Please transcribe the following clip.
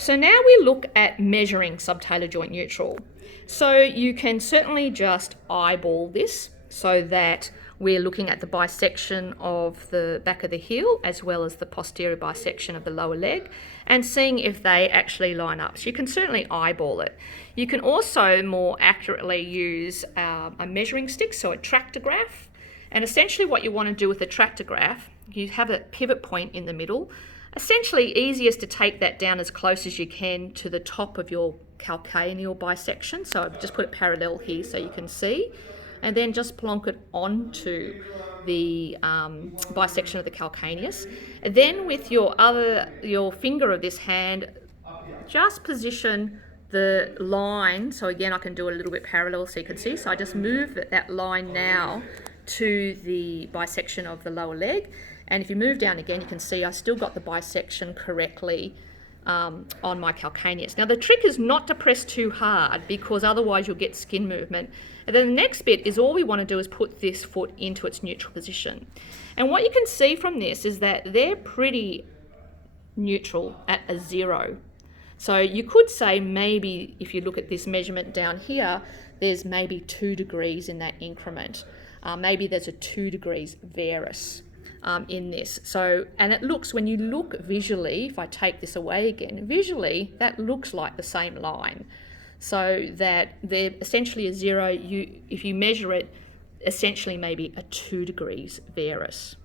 So now we look at measuring subtalar joint neutral. So you can certainly just eyeball this so that we're looking at the bisection of the back of the heel as well as the posterior bisection of the lower leg and seeing if they actually line up. So you can certainly eyeball it. You can also more accurately use a measuring stick, so a tractograph. And essentially what you want to do with a tractograph, you have a pivot point in the middle. Essentially easiest to take that down as close as you can to the top of your calcaneal bisection. So I've just put it parallel here so you can see. And then just plonk it onto the bisection of the calcaneus. And then with your finger of this hand, just position the line. So again, I can do it a little bit parallel so you can see. So I just move that line now to the bisection of the lower leg. And if you move down again, you can see I still got the bisection correctly on my calcaneus. Now the trick is not to press too hard because otherwise you'll get skin movement. And then the next bit is all we want to do is put this foot into its neutral position. And what you can see from this is that they're pretty neutral at a 0. So you could say maybe if you look at this measurement down here, there's maybe 2 degrees in that increment. Maybe there's a 2 degrees varus in this. So, and it looks, when you look visually, if I take this away again, visually that looks like the same line. So that they're essentially a 0, if you measure it, essentially maybe a 2 degrees varus.